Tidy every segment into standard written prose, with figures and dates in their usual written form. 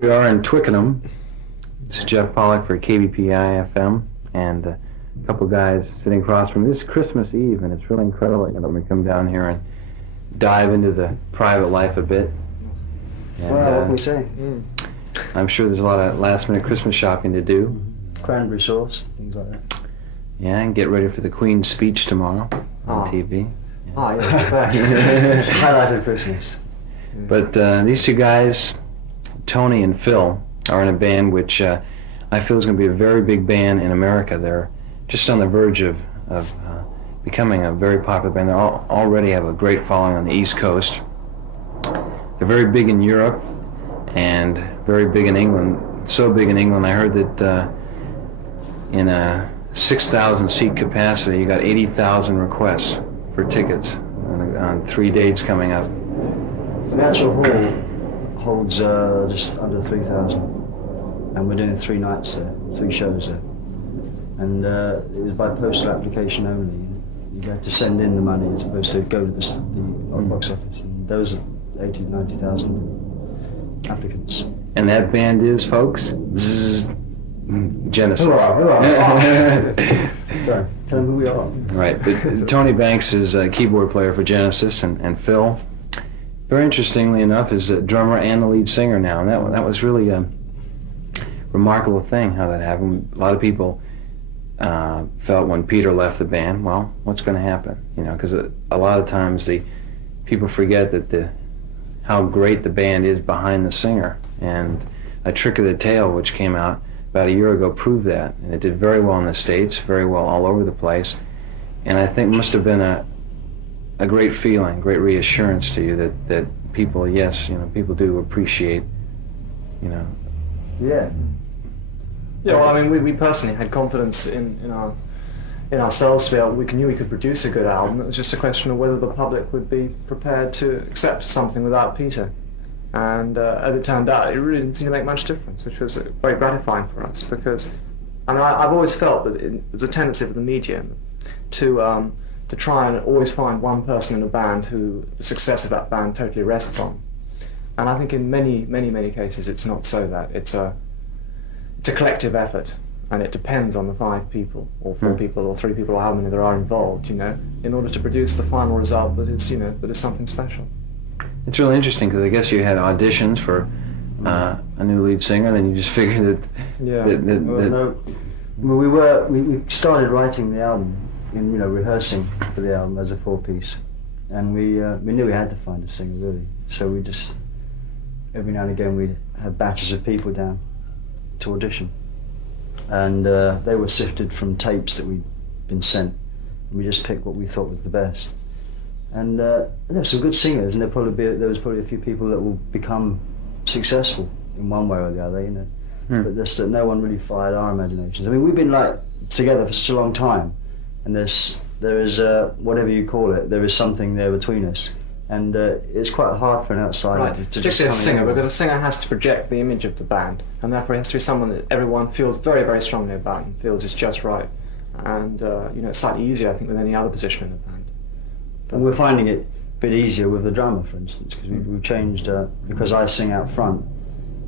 We are in Twickenham. This is Jeff Polack for KBPI FM, and a couple guys sitting across from me. This is Christmas Eve, and it's really incredible. Let me come down here and dive into the private life a bit. And, well, what can we say? I'm sure there's a lot of last-minute Christmas shopping to do. Cranberry sauce, things like that. Yeah, and get ready for the Queen's speech tomorrow on TV. Yeah. Oh, yes, highlight of Christmas. But these two guys, Tony and Phil, are in a band which I feel is going to be a very big band in America. They're just on the verge of becoming a very popular band. They already have a great following on the East Coast. They're very big in Europe and very big in England. So big in England, I heard that in a 6,000 seat capacity, you got 80,000 requests for tickets on 3 dates coming up. The actual hall holds just under 3,000, and we're doing 3 nights there, 3 shows there. And it was by postal application only. You had to send in the money as opposed to go to the box office. And those are 80,000 to 90,000 applicants. And that band is, folks, Genesis. Sorry, tell them who we are. Right, but Tony Banks is a keyboard player for Genesis, and Phil, very interestingly enough, is a drummer and the lead singer now. And that was really a remarkable thing, how that happened. A lot of people felt when Peter left the band, well, what's going to happen? You know, because a lot of times the people forget that how great the band is behind the singer. And A Trick of the Tail, which came out about a year ago, proved that. And it did very well in the States, very well all over the place. And I think must have been a great feeling, great reassurance to you that people, yes, you know, people do appreciate, you know. Yeah. Yeah, well, I mean, we personally had confidence in ourselves. We knew we could produce a good album. It was just a question of whether the public would be prepared to accept something without Peter. And as it turned out, it really didn't seem to make much difference, which was very gratifying for us, because I've always felt that there's a tendency of the media to try and always find one person in a band who the success of that band totally rests on. And I think in many, many, many cases it's not so that. It's a collective effort, and it depends on the 5 people, or 4 people, or 3 people, or how many there are involved, you know, in order to produce the final result that is, you know, that is something special. It's really interesting, because I guess you had auditions for a new lead singer, and then you just figured that... Yeah. We started writing the album, and, you know, rehearsing for the album as a 4-piece, and we knew we had to find a singer, really. So we just, every now and again, we'd have batches of people down to audition, and they were sifted from tapes that we'd been sent, and we just picked what we thought was the best. And there were some good singers, and there was probably a few people that will become successful in one way or the other, you know. But there's no one really fired our imaginations. I mean, we've been like together for such a long time, and there is whatever you call it, there is something there between us, and it's quite hard for an outsider to particularly a singer, because a singer has to project the image of the band, and therefore it has to be someone that everyone feels very, very strongly about and feels is just right. And you know, it's slightly easier, I think, with any other position in the band. And we're finding it a bit easier with the drummer, for instance, because we've changed, because I sing out front,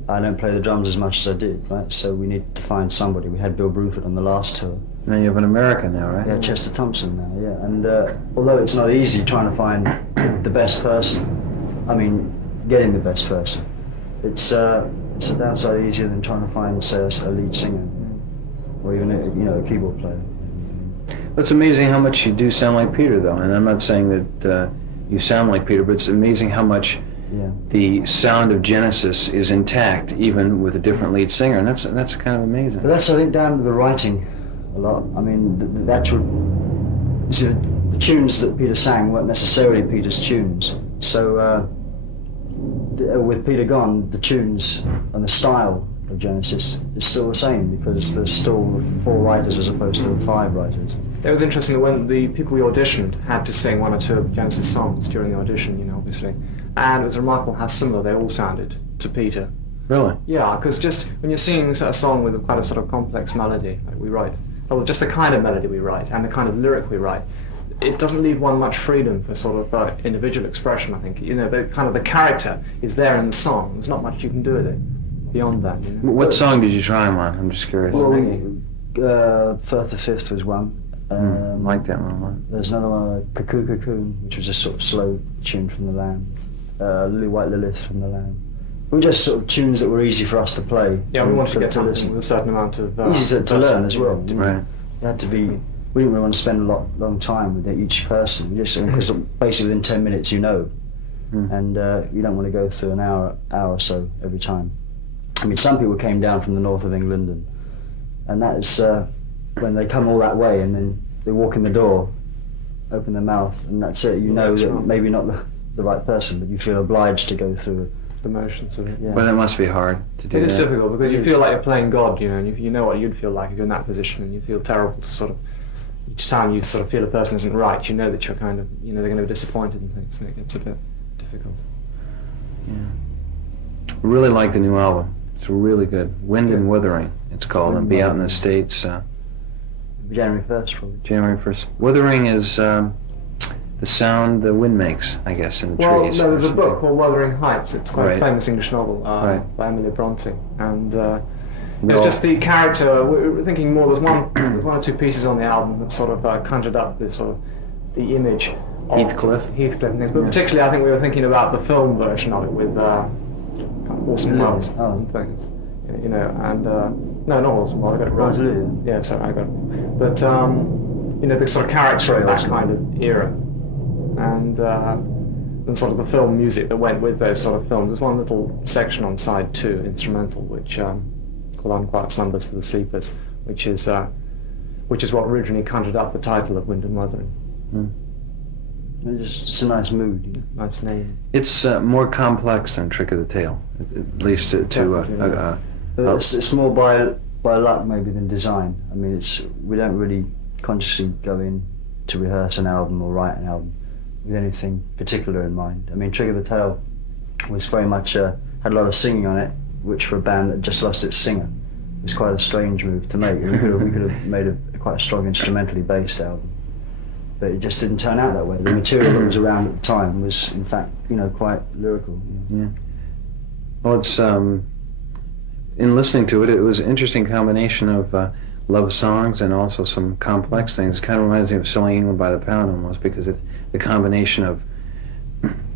I don't play the drums as much as I did, right? So we need to find somebody. We had Bill Bruford on the last tour. Now you have an American now, right? Yeah, Chester Thompson now, yeah. And although it's not easy trying to find the best person, I mean, getting the best person, it's a downside easier than trying to find, say, a lead singer, or even a keyboard player. It's amazing how much you do sound like Peter, though, and I'm not saying that you sound like Peter, but it's amazing how much the sound of Genesis is intact, even with a different lead singer, and that's kind of amazing. But that's, I think, down to the writing a lot. I mean, the actual, you see, the tunes that Peter sang weren't necessarily Peter's tunes. So with Peter gone, the tunes and the style of Genesis is still the same, because there's still 4 writers as opposed to 5 writers. It was interesting that when the people we auditioned had to sing 1 or 2 of Genesis songs during the audition, you know, obviously, and it was remarkable how similar they all sounded to Peter. Really? Yeah, because just when you're singing a song with quite a sort of complex melody, like we write, well, just the kind of melody we write and the kind of lyric we write, it doesn't leave one much freedom for sort of individual expression, I think. You know, the kind of the character is there in the song. There's not much you can do with it. beyond that. You know? What song did you try him on? I'm just curious. Well, Firth the Fifth was one. I like that one a lot. There's another one, Cuckoo Cocoon, which was a sort of slow tune from the Lamb. Lily White Lilith from the Lamb. We were just sort of tunes that were easy for us to play. Yeah, we wanted to get something listen. with a certain amount of Easy to learn as well. Right. It had to be. We didn't really want to spend a long time with each person. We just because basically within 10 minutes you know, and you don't want to go through an hour or so every time. I mean, some people came down from the north of England, and that is when they come all that way and then they walk in the door, open their mouth, and that's it. You know that maybe not the right person, but you feel obliged to go through the motions of it. Yeah. Well, that must be hard to do. It is that. difficult because you feel like you're playing God, you know, and you know what you'd feel like if you're in that position, and you feel terrible to sort of, each time you sort of feel a person isn't right, you know that you're kind of, you know, they're going to be disappointed and things, and it gets a bit difficult. Yeah. I really like the new album. It's really good. Wind Wuthering, it's called. It'll be out in the States January 1st, probably. January 1st. Wuthering is the sound the wind makes, I guess, in the trees. Well, no, there's a book called Wuthering Heights. It's quite Right. a famous English novel by Emily Bronte, and Well- it's just the character. We were thinking more. There's one or two pieces on the album that sort of conjured up this sort of the image of Heathcliff and things. But particularly, I think we were thinking about the film version of it with Orson Welles and things. You know, and no, not Orson Welles. I got it wrong. Rosalie. Yeah, sorry, I got it. But you know, the sort of character of that kind of era, and sort of the film music that went with those sort of films. There's one little section on side 2, instrumental, which called Unquiet Slumbers for the Sleepers, which is what originally conjured up the title of Wind Wuthering. It's a nice mood. You know? Nice name. It's more complex than Trick of the Tail, at least to But it's more by luck maybe than design. I mean, we don't really consciously go in to rehearse an album or write an album with anything particular in mind. I mean, Trick of the Tail was very much had a lot of singing on it, which for a band that just lost its singer was quite a strange move to make. We could have made quite a strong instrumentally based album, but it just didn't turn out that way. The material that was around at the time was, in fact, you know, quite lyrical. Yeah. Well, it's in listening to it, it was an interesting combination of love songs and also some complex things. It kind of reminds me of Selling England by the Pound almost, because the combination of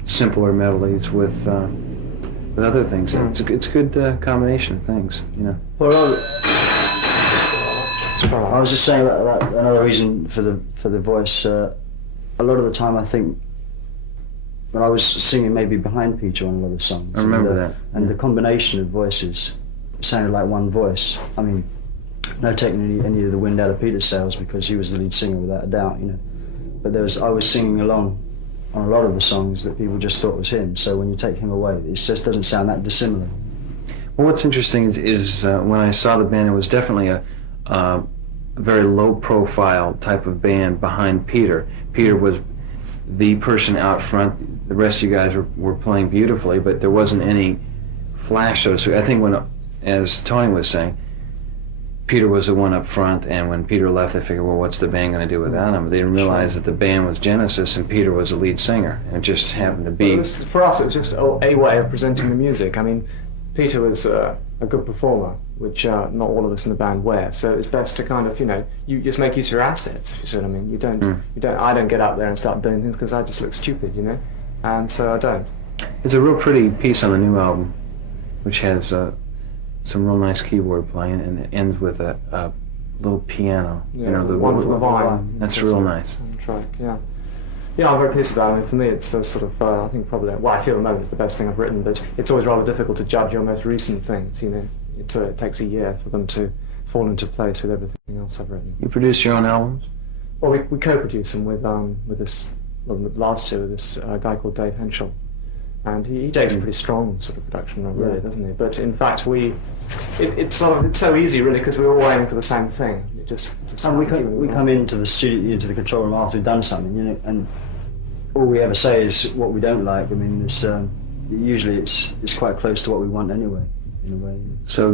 simpler melodies with other things. It's a good combination of things, you know. Well, I was just saying about another reason for the voice. A lot of the time, I think, when I was singing maybe behind Peter on a lot of songs, I remember that. And the combination of voices sounded like one voice. I mean, no taking any of the wind out of Peter's sails, because he was the lead singer without a doubt, you know. But I was singing along on a lot of the songs that people just thought was him. So when you take him away, it just doesn't sound that dissimilar. Well, what's interesting is when I saw the band, it was definitely a very low-profile type of band behind Peter. Peter was the person out front. The rest of you guys were playing beautifully, but there wasn't any flash. So I think as Tony was saying, Peter was the one up front, and when Peter left, they figured, well, what's the band going to do without him? They didn't realize that the band was Genesis, and Peter was the lead singer. And it just happened to be... For us, it was just a way of presenting the music. I mean, Peter was a good performer, which not all of us in the band were. So it's best to kind of, you know, you just make use of your assets. If you see what I mean? I don't get out there and start doing things because I just look stupid, you know, and so I don't. It's a real pretty piece on the new album, which has some real nice keyboard playing, and it ends with a little piano. Yeah, you know, the one with the vine. That's real nice. Track, yeah. Yeah, I'm very pleased with that. I mean, for me, it's a sort of, I think probably, well, I feel at the moment it's the best thing I've written, but it's always rather difficult to judge your most recent things, you know. It takes a year for them to fall into place with everything else I've written. You produce your own albums? Well, we co-produce them with this, well, the last two, with this guy called Dave Henschel. And he takes a pretty strong sort of production role, really, doesn't he? But in fact, it's so easy, really, because we're all aiming for the same thing. And we come into the studio, into the control room after we've done something, you know, and all we ever say is what we don't like. I mean, usually it's quite close to what we want anyway, in a way. So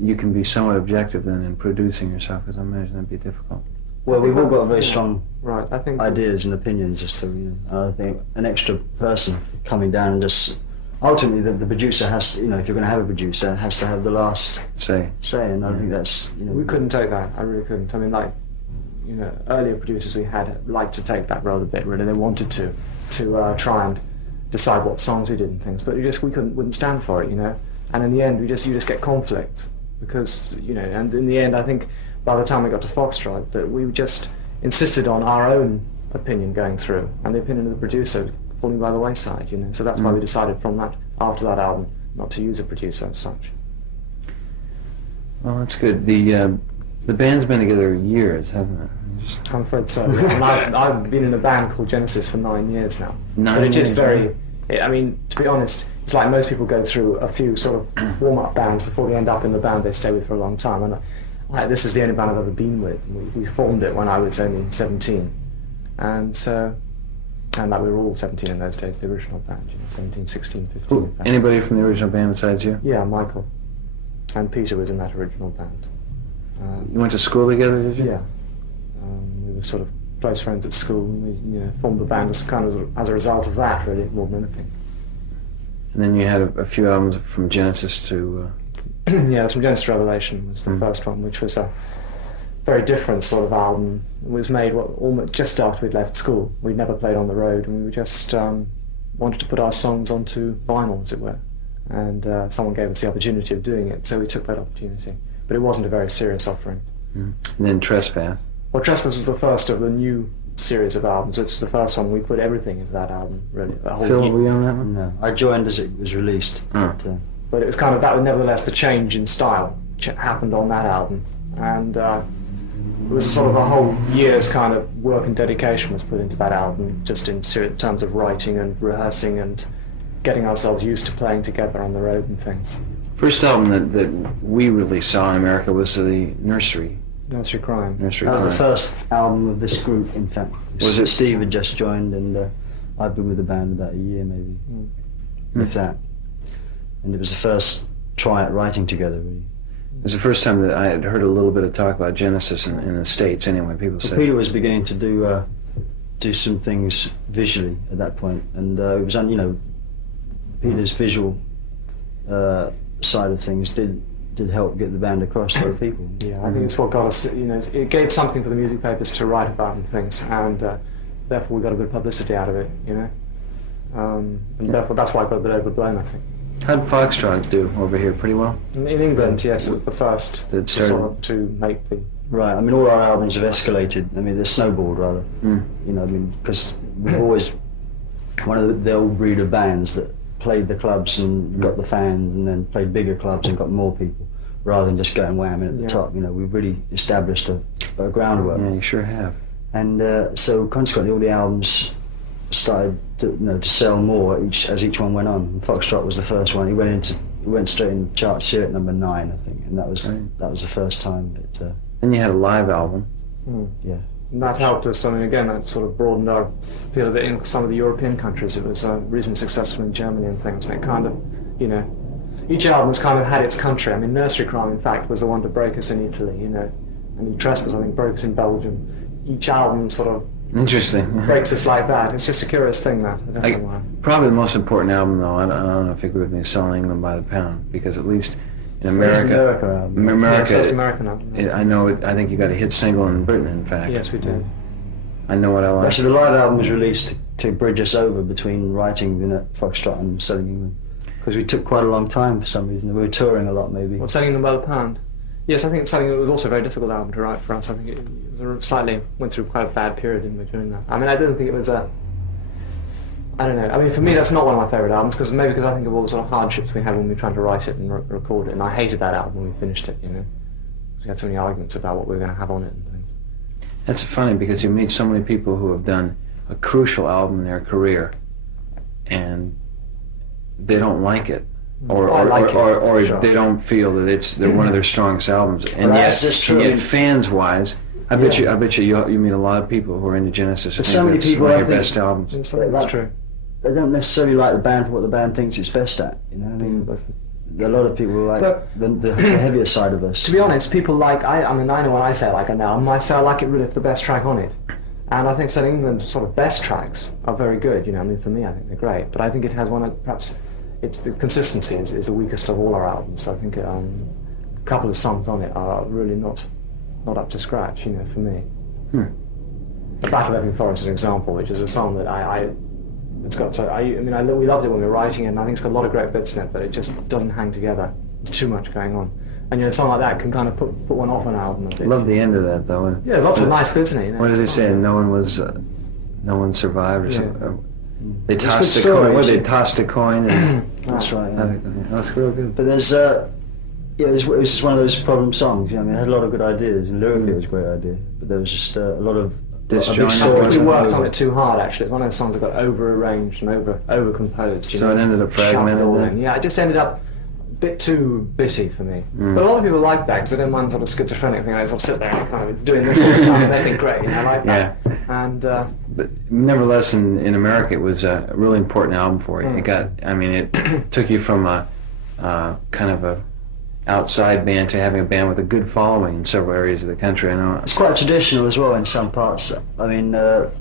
you can be somewhat objective then in producing yourself, because I imagine that'd be difficult. Well, we've all got very strong I think ideas and opinions as to, you know, I think an extra person coming down and just ultimately the producer has to, if you're going to have a producer, has to have the last say, and I think that's, We couldn't take that. I really couldn't. I mean, like, earlier producers we had liked to take that role a bit. Really, they wanted to try and decide what songs we did and things, but we wouldn't stand for it, And in the end, you just get conflict because and in the end, I think by the time we got to Foxtrot, that we just insisted on our own opinion going through, and the opinion of the producer falling by the wayside, So that's why we decided after that album not to use a producer as such. well, that's good. The band's been together years, hasn't it? I'm afraid so. And I've been in a band called Genesis for 9 years now. 9 But it is years, very, I mean, to be honest, it's like most people go through a few sort of warm-up bands before they end up in the band they stay with for a long time. And this is the only band I've ever been with. We formed it when I was only 17. And like we were all 17 in those days, the original band, 17, 16, 15. Anybody from the original band besides you? Yeah, Michael. And Peter was in that original band. You went to school together, did you? Yeah. We were sort of close friends at school, and we formed the band as a result of that, really, more than anything. And then you had a few albums from Genesis to... Yeah, from Genesis to Revelation was the first one, which was a very different sort of album. It was made almost just after we'd left school. We'd never played on the road, and we just wanted to put our songs onto vinyl, as it were. And someone gave us the opportunity of doing it, so we took that opportunity. But it wasn't a very serious offering. And then Trespass. Well, Trespass was the first of the new series of albums. It's the first one. We put everything into that album, really. Phil, were you on that one? No, I joined as it was released. But it was kind of that. Nevertheless, the change in style happened on that album, and it was sort of a whole year's kind of work and dedication was put into that album, just in terms of writing and rehearsing and getting ourselves used to playing together on the road and things. First album that we really saw in America was the Nursery. Nursery Crime. Nursery That Crime. was the first album of this group, in fact. Was it? Steve had just joined, and I'd been with the band about a year, maybe, if that. And it was the first try at writing together, really. It was the first time that I had heard a little bit of talk about Genesis in the States, anyway. People said... Peter was beginning to do some things visually at that point, and it was, Peter's visual side of things did help get the band across to other people. Yeah, I think it's what got us, it gave something for the music papers to write about and things, and therefore we got a bit of publicity out of it, and therefore that's why it got a bit overblown, I think. How did Foxtrot do over here? Pretty well? In England, yes, it was the first That to make the... Right, I mean, all our albums have escalated. I mean, they're snowballed, rather. Because we've always one of the old breed of bands that played the clubs and got the fans, and then played bigger clubs and got more people, rather than just going wham at the top. We've really established a groundwork. Yeah, you sure have. And so consequently, all the albums started to sell more as each one went on. And Foxtrot was the first one. He went straight in the charts here at number 9, I think, and that was the first time that. Then you had a live album. Yeah. And that helped us. I mean, again, that sort of broadened our appeal a bit in some of the European countries. It was reasonably successful in Germany and things, and it kind of, each album's kind of had its country. I mean, Nursery Crime, in fact, was the one to break us in Italy, and Trespass, I think, broke us in Belgium. Each album sort of Interesting. breaks us like that. It's just a curious thing, that. I don't know why. Probably the most important album, though, I don't know if you agree with me, is Selling England by the Pound, because at least in America, Yeah, it's first American album. I think you got a hit single in Britain, in fact. Yes, we did. I Know What I Like. Actually, the live album was released to bridge us over between writing Foxtrot and Selling England, because we took quite a long time for some reason. We were touring a lot, maybe. Well, Selling Them by the Pound. Yes, I think Selling It was also a very difficult album to write for us. I think it was went through quite a bad period in between that. I mean, I didn't think it was I don't know. I mean, for me, that's not one of my favourite albums, because I think of all the sort of hardships we had when we were trying to write it and record it, and I hated that album when we finished it, We had so many arguments about what we were going to have on it and things. That's funny, because you meet so many people who have done a crucial album in their career, and they don't like it. Or Sure. they don't feel that they're one of their strongest albums, and yet fans-wise, I bet you meet a lot of people who are into Genesis who But think so many it's people, one of I your think- best albums. That's true. They don't necessarily like the band for what the band thinks it's best at. I mean, a lot of people like the heavier side of us. To be honest, people like, I know when I say I like it now, I say I like it really for the best track on it. And I think Selling England's sort of best tracks are very good, for me I think they're great. But I think it has one of, perhaps, it's the consistency is the weakest of all our albums. I think a couple of songs on it are really not up to scratch, you know, for me. The Battle of Epping Forest is an example, which is a song that we loved it when we were writing it, and I think it's got a lot of great bits in it, but it just doesn't hang together. There's too much going on. And, you know, a song like that can kind of put one off an album a bit. Love the end of that, though. Yeah, there's lots of nice bits in it, you know. What does he say? No one survived, or something. They It's tossed good a coin. story, What, they isn't it? tossed a coin, and That's right. Yeah. that's real good. But there's, it was just one of those problem songs. You know, I mean, it had a lot of good ideas, and lyrically it was a great idea. But there was just a lot of a big Disjointed. story. We to worked move. on it too hard, actually. It's one of those songs that got over-arranged and over-composed. So it ended up fragmented then? Yeah, it just ended up a bit too bitty for me. But a lot of people like that, because they don't mind sort of schizophrenic thing. They sort of sit there and kind of doing this all the time, and they think, great, you know, I like that. Yeah. And But nevertheless, in America, it was a really important album for you. It took you from a kind of a outside band to having a band with a good following in several areas of the country. I know. It's quite traditional as well in some parts. I mean, some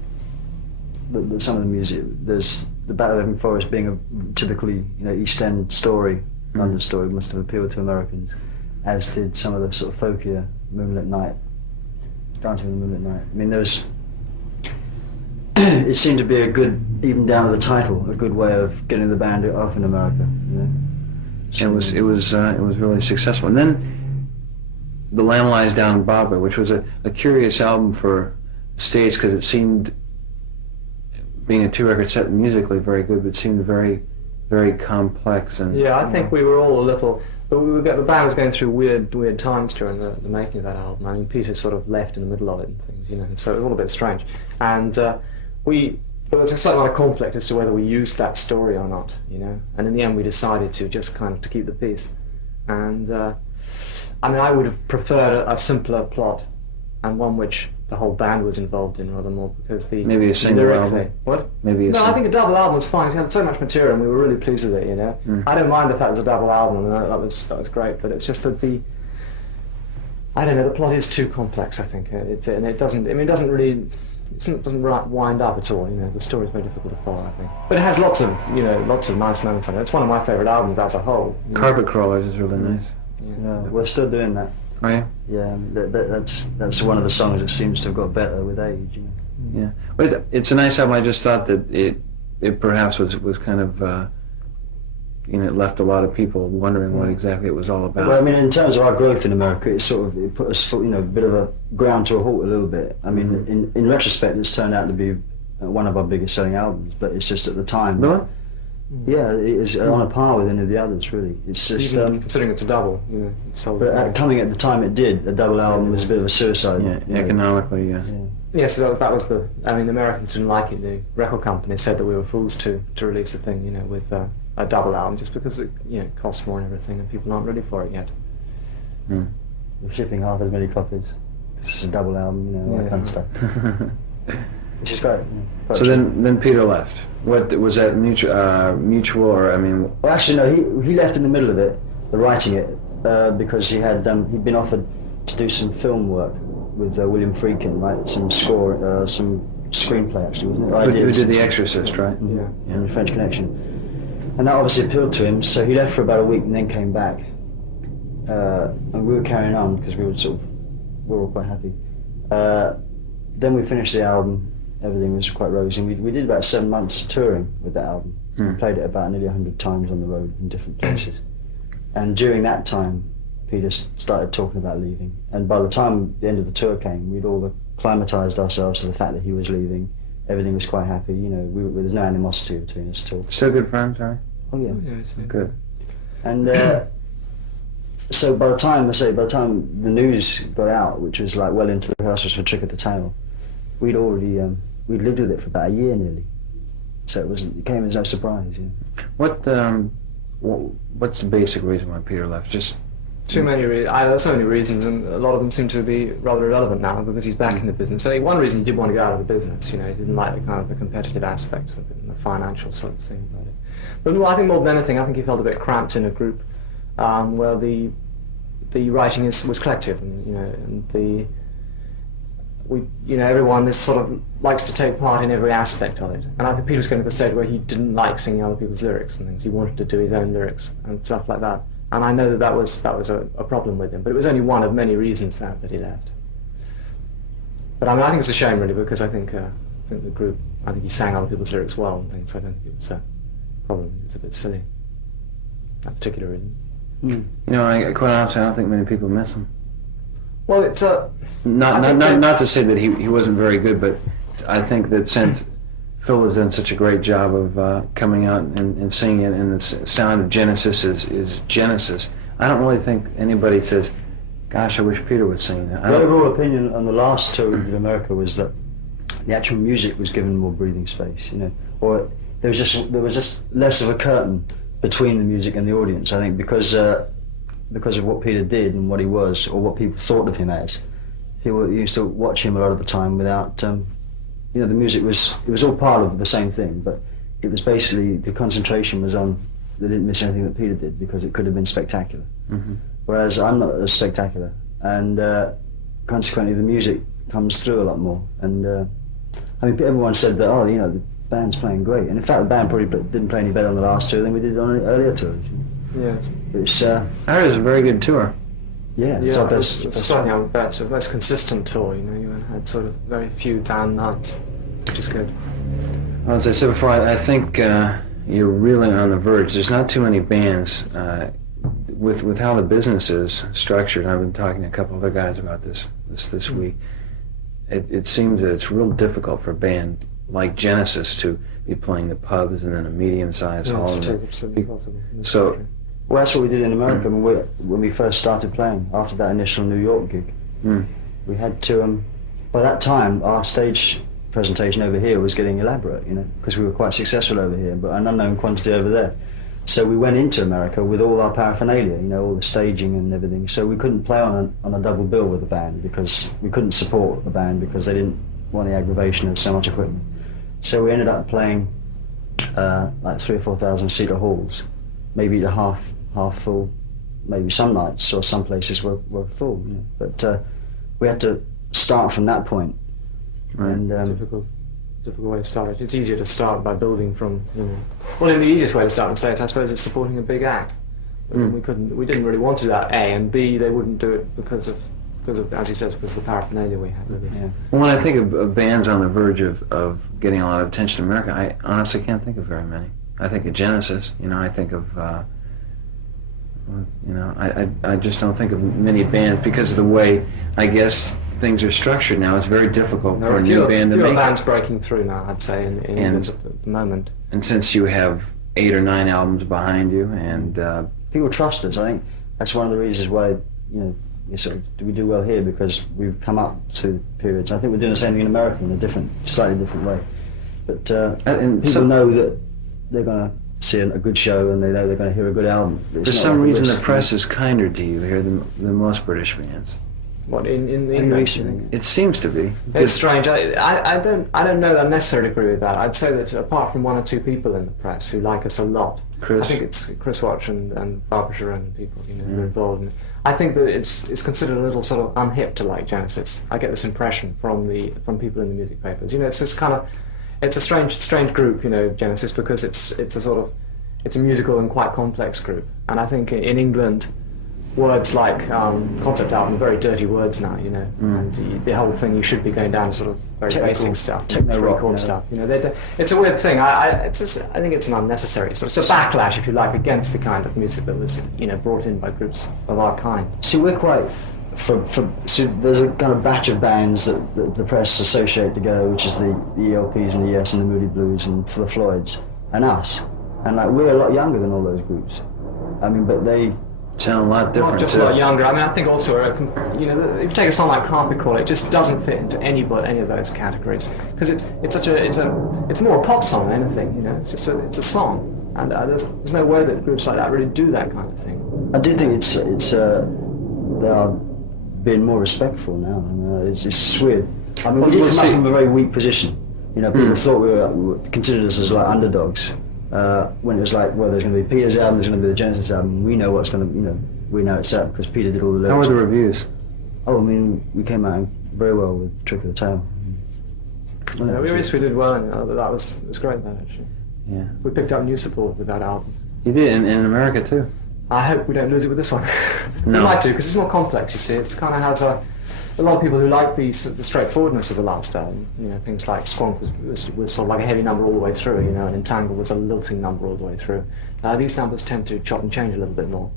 of the music. There's the Battle of Epping Forest being a typically, you know, East End story, London story, must have appealed to Americans, as did some of the sort of folkier Moonlit Night, Dancing with the Moonlit Night. I mean, there's. It seemed to be a good, even down to the title, a good way of getting the band off in America. You know? It was really successful. And then The Lamb Lies Down in Broadway, which was a curious album for the States, because it seemed, being a 2-record set, musically very good, but seemed very, very complex. And yeah, I think we were all a little. But the band was going through weird times during the making of that album. I mean, Peter sort of left in the middle of it and things, you know, so it was all a bit strange. And there was a slight amount of conflict as to whether we used that story or not, you know. And in the end, we decided to just kind of to keep the peace. And I mean, I would have preferred a simpler plot, and one which the whole band was involved in rather more, because the maybe a single lyrically, album. What? Maybe a No, I think a double album was fine. It had so much material, and we were really pleased with it. You know, I don't mind the fact it was a double album, and that was great. But it's just that I don't know, the plot is too complex. I think it doesn't. I mean, it doesn't really. It doesn't wind up at all. You know, the story's very difficult to follow, I think. But it has lots of nice moments on it. It's one of my favourite albums as a whole. Carpet Crawlers is really nice. Yeah, we're still doing that. Oh yeah. Yeah, that's one of the songs that seems to have got better with age. You know. Yeah, but it's a nice album. I just thought that it perhaps was kind of it left a lot of people wondering what exactly it was all about. Well, I mean, in terms of our growth in America, it put us, you know, a bit of a ground to a halt a little bit. I mean, in retrospect, it's turned out to be one of our biggest selling albums, but it's just at the time. Really? Yeah, it is on a par with any of the others, really. It's just. Even considering it's a double, you know. It sold Coming at the time it did, a double album was a bit of a suicide. Yeah, you know. economically, yeah. Yes, that was the. I mean, the Americans didn't like it. The record company said that we were fools to release a thing, you know, with a double album, just because it, you know, costs more and everything, and people aren't ready for it yet. We're shipping half as many copies. This is a double album, you know, all that kind of stuff. Which is great. Yeah, so then Peter left. What was that mutual, or I mean? Well, actually, no. He left in the middle of it, writing it, because he'd been offered to do some film work with William Friedkin, right? Some score, some screenplay, actually, wasn't it? Who did The Exorcist, right? Yeah. And The French Connection. And that obviously appealed to him, so he left for about a week and then came back. And we were carrying on because we were all quite happy. Then we finished the album. Everything was quite rosy. We did about 7 months touring with that album. We played it about nearly 100 times on the road in different places. And during that time, Peter started talking about leaving. And by the time the end of the tour came, we'd all acclimatised ourselves to the fact that he was leaving. Everything was quite happy. You know, there's no animosity between us at all. Still good friends, right? Oh yeah. Good. And so by the time the news got out, which was like well into the rehearsals for Trick of the Tail, we'd already we'd lived with it for about a year nearly. So it came as no surprise. Yeah. What's the basic reason why Peter left? Just Too many reasons. There's so many reasons, and a lot of them seem to be rather irrelevant now because he's back in the business. So one reason he did want to get out of the business, you know, he didn't like the kind of the competitive aspects of it and the financial sort of thing about it. But I think more than anything, I think he felt a bit cramped in a group where the writing was collective, and you know, and everyone is sort of likes to take part in every aspect of it. And I think Peter was getting to the stage where he didn't like singing other people's lyrics and things. He wanted to do his own lyrics and stuff like that. And I know that was a problem with him, but it was only one of many reasons that he left. But I mean, I think it's a shame really, because I think the group, I think he sang other people's lyrics well and things. I don't think it was a problem. It was a bit silly, that particular reason. You know, I quite honestly, I don't think many people miss him. Well, it's not to say that he wasn't very good, but I think that since Phil has done such a great job of coming out and singing it, and the sound of Genesis is Genesis, I don't really think anybody says, gosh, I wish Peter would sing that. The overall opinion on the last tour in America was that the actual music was given more breathing space, or there was just less of a curtain between the music and the audience. I think because of what Peter did and what he was, or what people thought of him as, people used to watch him a lot of the time without, the music it was all part of the same thing, but it was basically, the concentration was on, they didn't miss anything that Peter did, because it could have been spectacular. Mm-hmm. Whereas I'm not as spectacular, and consequently the music comes through a lot more. And I mean, everyone said that, the band's playing great, and in fact the band probably didn't play any better on the last tour than we did on earlier tours. Yes. It's I heard it was a very good tour. it's our best. It's certainly our best, most consistent tour. You had sort of very few down nights, which is good. Well, as I said before, I think you're really on the verge. There's not too many bands with how the business is structured. I've been talking to a couple other guys about this week. It seems that it's real difficult for a band like Genesis to be playing the pubs and then a medium-sized hall. So. Well, that's what we did in America when we first started playing. After that initial New York gig, we had to. By that time, our stage presentation over here was getting elaborate, because we were quite successful over here, but an unknown quantity over there. So we went into America with all our paraphernalia, all the staging and everything. So we couldn't play on a double bill with the band, because we couldn't support the band because they didn't want the aggravation of so much equipment. So we ended up playing like 3,000 or 4,000 seater halls, maybe the half full, maybe some nights or some places were full. But we had to start from that point. Right. And difficult way to start. It's easier to start by building from. Well, the easiest way to start in the States, I suppose, is supporting a big act. We didn't really want to do that. A and B, they wouldn't do it because of, as he says, because of the paraphernalia we had with us. Yeah. Well, when I think of bands on the verge of getting a lot of attention in America, I honestly can't think of very many. I think of Genesis. I think of. I just don't think of many bands because of the way, I guess, things are structured now. It's very difficult for a new band to make. Bands breaking through now, I'd say, in England at the moment. And since you have 8 or 9 albums behind you, and people trust us, I think that's one of the reasons why do we do well here, because we've come up to periods. I think we're doing the same thing in America in a slightly different way. But people know that they're going to see a good show, and they know they're going to hear a good album. For some reason, the press is kinder to you here than most British bands. What in England? It seems to be. It's strange. I don't know that I necessarily agree with that. I'd say that apart from 1 or 2 people in the press who like us a lot, I think it's Chris Watch and Barbara Sharon and people who are involved in it. I think that it's considered a little sort of unhip to like Genesis. I get this impression from people in the music papers. It's this kind of. It's a strange group, Genesis, because it's a musical and quite complex group. And I think in England, words like concept album are very dirty words now, and the whole thing, you should be going down to sort of very basic stuff, techno-rock stuff. It's a weird thing. I think it's an unnecessary sort of, it's a backlash, if you like, against the kind of music that was brought in by groups of our kind. See, we're quite. There's a kind of batch of bands that the press associate together, which is the ELPs and the Yes and the Moody Blues and the Floyds and us, and we're a lot younger than all those groups. I mean, but they sound a lot different. Not just a lot younger. I mean, I think also if you take a song like Carpet Crawler, it just doesn't fit into any of those categories, because it's more a pop song than anything. It's a song, and there's no way that groups like that really do that kind of thing. I do think they are being more respectful now. It's weird. I mean, we did come up from a very weak position. People thought we were considered us as like underdogs. When it was like, well, there's going to be Peter's album, there's going to be the Genesis album. We know what's going to, we know it's up because Peter did all the lyrics. How were the reviews? Oh, I mean, we came out and very well with Trick of the Tail. Yeah, we did well, and it was great, that actually. Yeah. We picked up new support with that album. You did, in America too. I hope we don't lose it with this one. No. We'd like to, because it's more complex, you see. It kind of has a lot of people who like the straightforwardness of the last album. You know, things like Squonk was sort of like a heavy number all the way through, you know, and Entangle was a lilting number all the way through. These numbers tend to chop and change a little bit more.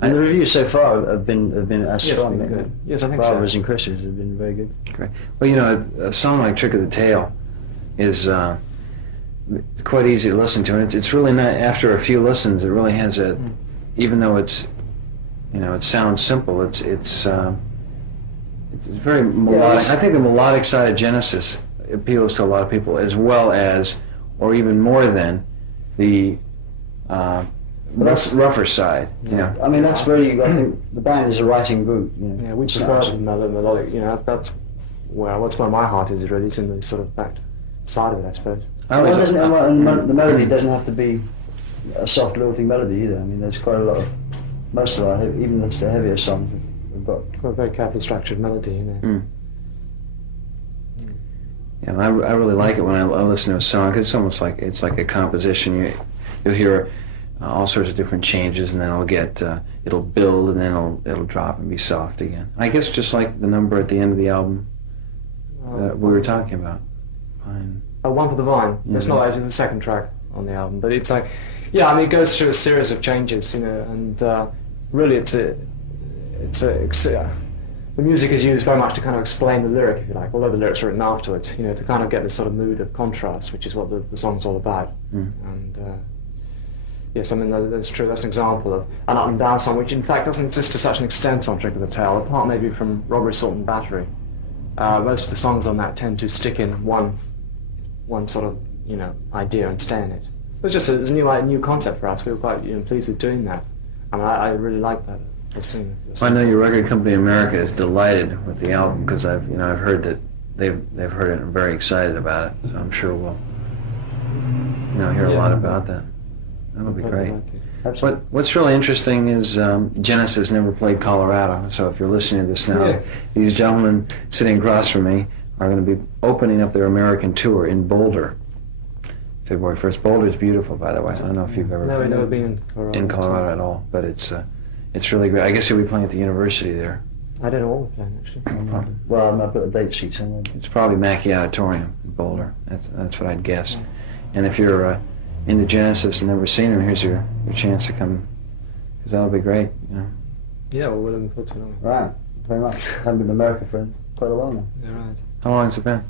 And the reviews so far have been as Yes, strong. been good. Yes, I think so. Barbara's and Chris's have been very good. Great. Well, you know, a song like Trick of the Tail is it's quite easy to listen to, and it's really not. After a few listens, it really has a. Even though it's, you know, it sounds simple. It's very melodic. Yes. I think the melodic side of Genesis appeals to a lot of people, as well as, or even more than, the rougher side. You know. I mean, that's really. I think the band is a writing group. You know, Yeah, we prefer the melodic. You know, that's where my heart is. Really, it's in the sort of back side of it, I suppose. Well, the melody doesn't have to be a soft lilting melody either. I mean, there's quite a lot of most of our even the heavier songs we've got a very carefully structured melody, you know. Mm. Yeah, I really like it when I listen to a song, 'cause it's almost like it's like a composition. You'll hear all sorts of different changes, and then it'll build, and then it'll drop and be soft again. I guess just like the number at the end of the album that we were talking about. Fine. One for the Vine. It's not actually the second track on the album, but it's like, yeah, I mean, it goes through a series of changes, you know, and really the music is used very much to kind of explain the lyric, if you like, although the lyrics are written afterwards, you know, to kind of get this sort of mood of contrast, which is what the song's all about. And yes, I mean, that's true. That's an example of an up and down song, which in fact doesn't exist to such an extent on Trick of the Tail, apart maybe from Robbery, Assault and Battery. Most of the songs on that tend to stick in one sort of, you know, idea and stay in it. It was just a new concept for us. We were quite pleased with doing that. I mean, I really like that. I know your record company in America is delighted with the album, because I've heard that they've heard it and are very excited about it. So I'm sure we'll hear a lot about that. That'll be great. What's really interesting is Genesis never played Colorado. So if you're listening to this now, these gentlemen sitting across from me are going to be opening up their American tour in Boulder, February 1st. Boulder's beautiful, by the way. I don't know if you've ever we've never been in Colorado at all, but it's really great. I guess you'll be playing at the university there. I don't know what we're playing, actually. Well, I'm going to put a date sheet somewhere. It's probably Mackey Auditorium in Boulder. That's what I'd guess. And if you're into Genesis and never seen them, here's your chance to come, because that'll be great. You know. Yeah, well, we're looking forward to it. Right, very much. Haven't been to America for quite a while now. Yeah, right. How long has it been?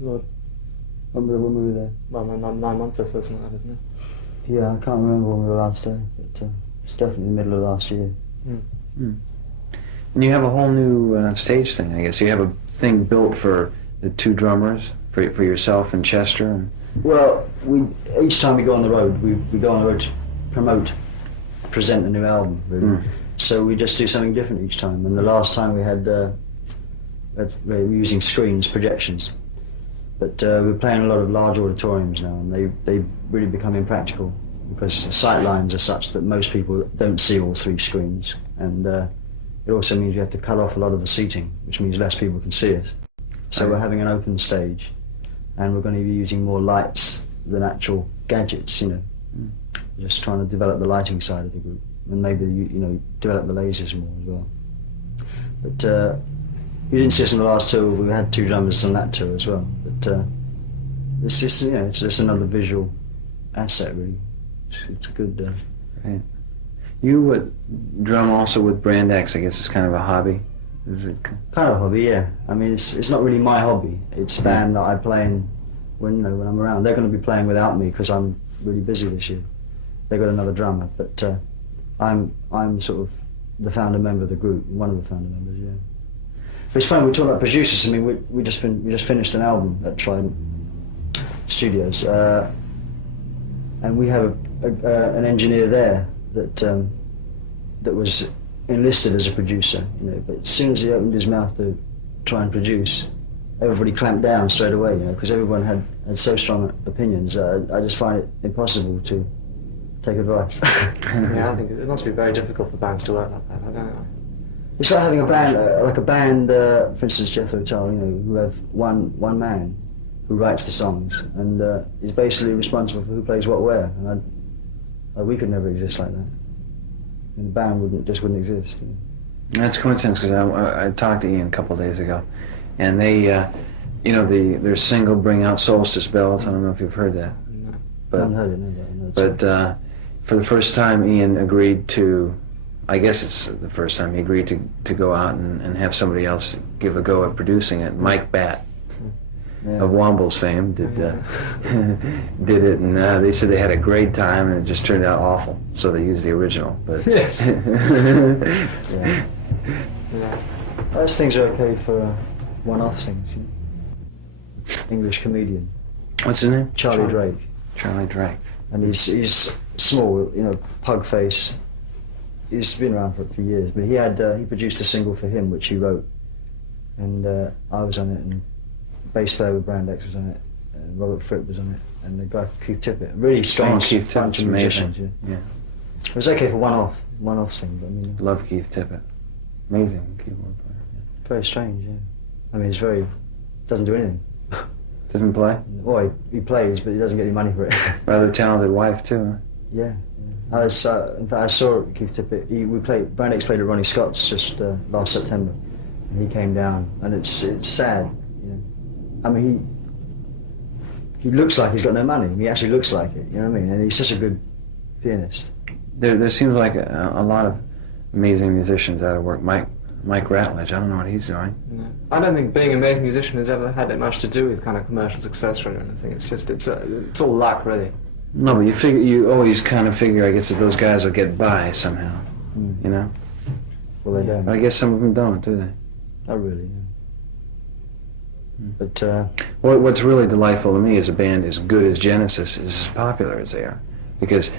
Lord, When we were there? well, 9 months, I suppose, something like that, isn't it? Yeah, I can't remember when we were last there, but it's definitely the middle of last year. And you have a whole new stage thing, I guess. You have a thing built for the two drummers, for yourself and Chester. And Well, each time we go on the road, we go on the road to present a new album, really. So we just do something different each time. And the last time we had, we were using screens, projections. But we're playing a lot of large auditoriums now, and they really become impractical, because the sight lines are such that most people don't see all three screens. And it also means you have to cut off a lot of the seating, which means less people can see us. So we're having an open stage, and we're going to be using more lights than actual gadgets, you know. Just trying to develop the lighting side of the group, and maybe develop the lasers more as well. But we didn't see us on the last tour. We had two drummers on that tour as well. But it's just it's just another visual asset, really. It's a good. Right. You drum also with Brand X. I guess it's kind of a hobby. Is it? Kind of a hobby, yeah. I mean, it's not really my hobby. It's a band that I play in when I'm around. They're going to be playing without me because I'm really busy this year. They got another drummer, but I'm sort of the founder member of the group, one of the founder members, yeah. But it's funny, we're talking about producers. I mean, we just finished an album at Trident Studios, and we have an engineer there that was enlisted as a producer, you know. But as soon as he opened his mouth to try and produce, everybody clamped down straight away, you know, because everyone had so strong opinions. I just find it impossible to take advice. Yeah, I think it must be very difficult for bands to work like that. I don't know. It's like having a band, for instance, Jethro Tull, who have one man who writes the songs and is basically responsible for who plays what where. And we could never exist like that. And the band wouldn't exist. That's coincidence because I talked to Ian a couple of days ago, and they, their single "Bring Out Solstice Bells." I don't know if you've heard that. No. I haven't heard it. No. But for the first time, Ian agreed to. I guess it's the first time he agreed to go out and have somebody else give a go at producing it. Mike Batt of Womble's fame did did it, and they said they had a great time, and it just turned out awful. So they used the original. But yes. Yeah. Those things are okay for one-off things. English comedian. What's his name? Charlie Drake. Charlie Drake. And he's small, pug face. He's been around for years, but he produced a single for him which he wrote, and I was on it, and bass player with Brand X was on it, and Robert Fripp was on it, and the guy Keith Tippett. Really strange Keith bunch Tippett's of musicians. amazing. Yeah. It was okay for one-off thing, but I mean, Love Keith Tippett. Amazing keyboard player. Yeah. very strange. Yeah, I mean, doesn't do anything. Doesn't play. Well, he plays, but he doesn't get any money for it. Rather talented wife too. Huh? Yeah. In fact, I saw Keith Tippett. Brand X played at Ronnie Scott's just last September, and he came down, and it's sad. I mean, he looks like he's got no money. He actually looks like it. You know what I mean? And he's such a good pianist. There seems like a lot of amazing musicians out of work. Mike Ratledge. I don't know what he's doing. No. I don't think being an amazing musician has ever had that much to do with kind of commercial success or anything. It's just it's all luck, really. No, but you always kind of figure, I guess, that those guys will get by somehow. You know. Well, they don't. But I guess some of them don't, do they? Not really. Yeah. But what's really delightful to me is a band as good as Genesis is as popular as they are, because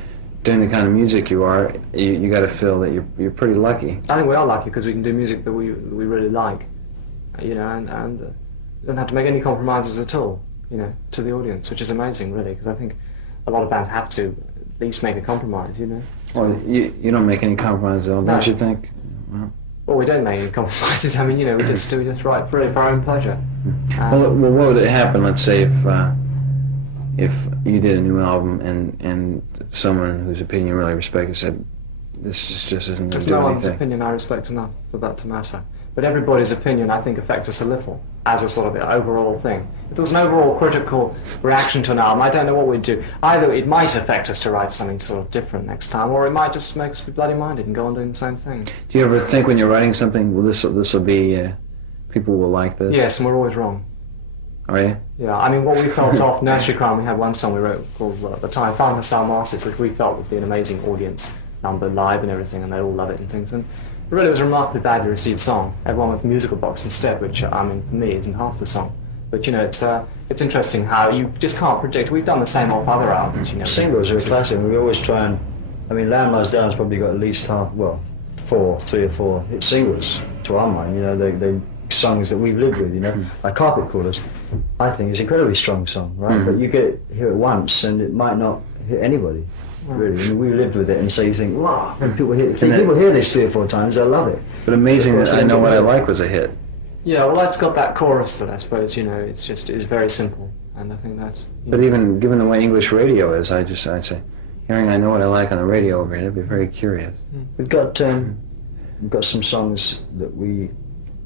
doing the kind of music you are, you got to feel that you're pretty lucky. I think we are lucky because we can do music that we really like, and don't have to make any compromises at all, to the audience, which is amazing, really, because I think a lot of bands have to at least make a compromise, Well, you don't make any compromises at all, don't you think? Well, we don't make any compromises. I mean, we just write for our own pleasure. Well, what would happen? Let's say if you did a new album and someone whose opinion you really respected said, "This just isn't going to It's do no anything." one's opinion I respect enough for that to matter. But everybody's opinion, I think, affects us a little as a sort of overall thing. If there was an overall critical reaction to an album, I don't know what we'd do. Either it might affect us to write something sort of different next time, or it might just make us be bloody-minded and go on doing the same thing. Do you ever think when you're writing something, well, this will be, people will like this? Yes, and we're always wrong. Are you? Yeah, I mean, what we felt off Nursery Crime, we had one song we wrote called, at the time, Find the Sound Masters, which we felt would be an amazing audience number live and everything, and they all love it and things. And really, it was a remarkably badly received song. Everyone with a musical box instead, which, I mean, for me, isn't half the song. But, it's interesting how you just can't predict. We've done the same off other albums, Singles are a classic. We always try and... I mean, Lamb Lies Down's probably got at least three or four hit singles, to our mind. They songs that we've lived with, Like Carpet Crawlers, I think is an incredibly strong song, right? Mm-hmm. But you hear it once, and it might not hit anybody. Really, I mean, we lived with it, and so you think, wow, when people hear this 3 or 4 times, they'll love it. But amazing that I Know What I Like was a hit. Yeah, well, that's got that chorus that I suppose, it's very simple, and I think that's... But even given the way English radio is, I'd say, hearing I Know What I Like on the radio over here, I'd be very curious. We've got some songs that we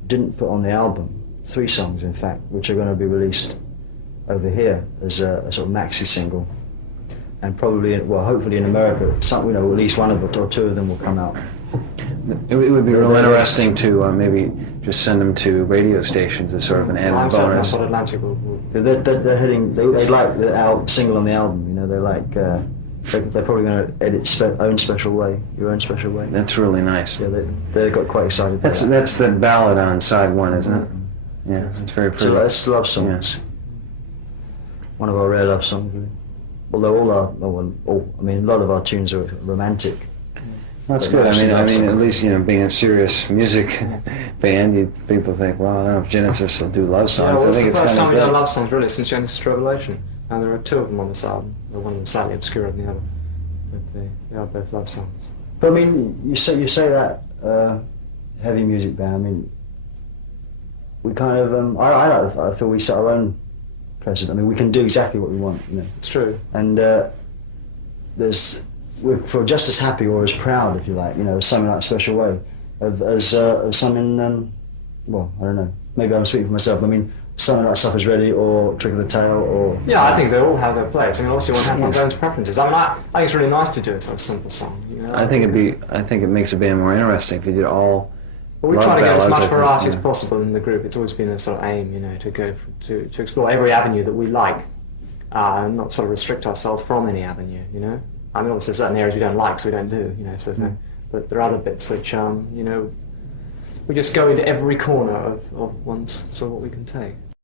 didn't put on the album, 3 songs in fact, which are going to be released over here as a sort of maxi single. And probably, hopefully in America, at least one of it or 2 of them will come out. It would be real interesting to maybe just send them to radio stations as sort of an added bonus. That's what Atlantic will... They're heading. They like the single on the album. They like. They're probably going to edit Your Own Special Way. That's really nice. Yeah, they got quite excited. That's the ballad on side 1, isn't it? Yeah, it's very pretty. So it's love songs. Yeah. One of our rare love songs, really. Although a lot of our tunes are romantic. That's good. I mean, at least being a serious music band, people think, well, I don't know if Genesis will do love songs. Yeah, well, I think it's the it's first kind time of we've good. done love songs really since Genesis Revelation, and there are 2 of them on this album. One of them slightly obscure than the other, but they are both love songs. But I mean, you say that heavy music band. I mean, we kind of I feel we set our own precedent. I mean, we can do exactly what we want. You know. It's true. And we're feel just as happy or as proud, if you like, you know, something like Special Way, as something. Well, I don't know. Maybe I'm speaking for myself. I mean, something like Stuff Is Ready or Trick of the Tail or. Yeah, I think they all have their place. I mean, obviously one has one's own preferences. I mean, I think it's really nice to do a sort of simple song. You know? I think it makes a band more interesting if you did all. But we try to get as ballads, much I think, variety as yeah. possible in the group. It's always been a sort of aim, you know, to go to explore every avenue that we like, and not sort of restrict ourselves from any avenue. You know, I mean, obviously certain areas we don't like, so we don't do. You know, so but there are other bits which, you know, we just go into every corner of one's sort of what we can take.